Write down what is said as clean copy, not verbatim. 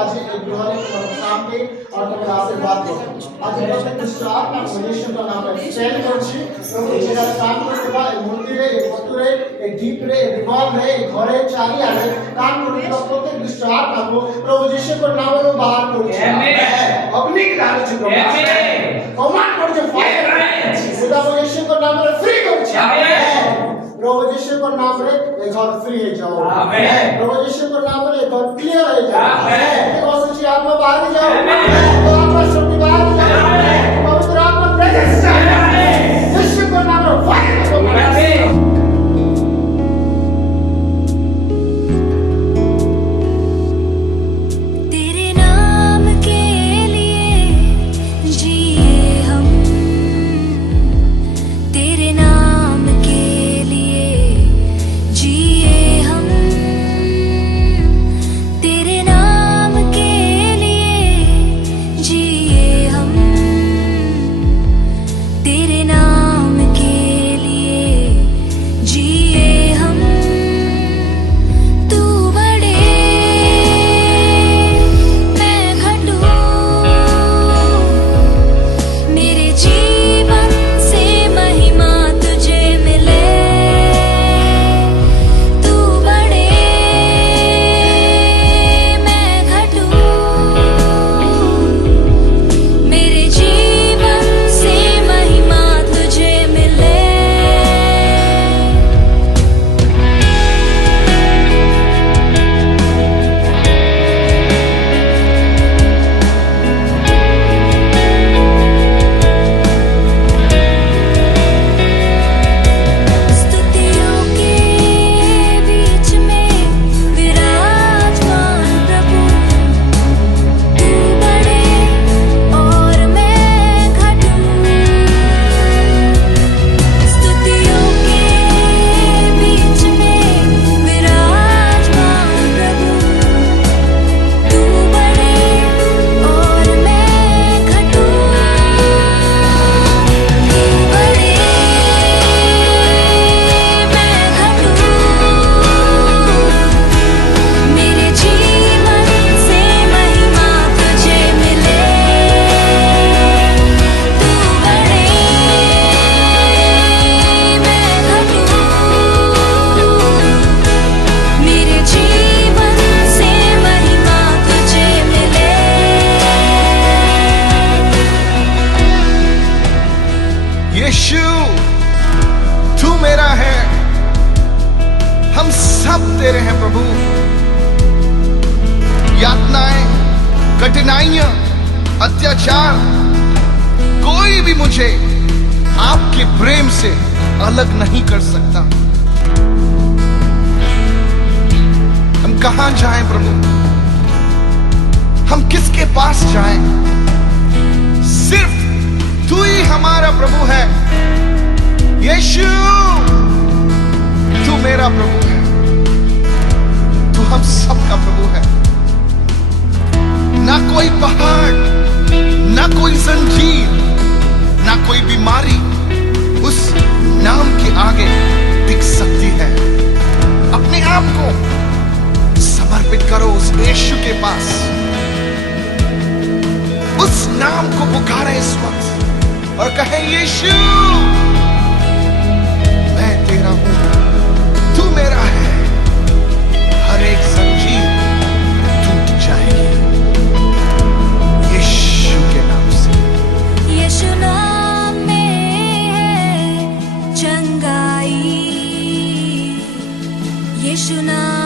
आज एक गृहले तुम्हारे सामने और तुम्हारे आशीर्वाद दो आज प्रत्येक दुष्ट आत्मा मनुष्य का नाम स्टैंड করছি প্রভু যেটা কাম করতে বা এই মন্দিরে এই বস্তুরে এই দ্বীপরে এই দিবালরে এই ঘরে চারিয়ারে কাম করতে প্রত্যেক দুষ্ট আত্মাকে প্রভু যিশুর নামে বাহার করছি আমেন অগ্নি রাখছি প্রভু আমেন কমান্ড করছে ফায়ার खुदा यीशु के नाम में फ्री করছি আমেন प्रभु यीशु के नाम में ये घर फ्री हो जाओ आमेन प्रभु यीशु के नाम में ये घर क्लियर हो जाओ आमेन तो सच्ची आत्मा बाहर जाओ आमेन तो आत्मा शक्ति बाहर जाओ आमेन पवित्र आत्मा प्रेजेंस जाए आमेन यीशु के नाम में फायर हो आमेन यीशु तू मेरा है हम सब तेरे हैं प्रभु यातनाएं कठिनाइयां अत्याचार कोई भी मुझे आपके प्रेम से अलग नहीं कर सकता हम कहां जाएं प्रभु हम किसके पास जाएं सिर्फ तू ही हमारा प्रभु है यीशु तू मेरा प्रभु है तू हम सबका प्रभु है ना कोई पहाड़ ना कोई जंजीर ना कोई बीमारी उस नाम के आगे टिक सकती है अपने आप को समर्पित करो उस यीशु के पास उस नाम को पुकारे इस वक्त और कहे यीशु मैं तेरा हूं तू मेरा है हर एक जंजीर टूट जाएगी यीशु के नाम से यीशु नाम में है चंगाई यीशु नाम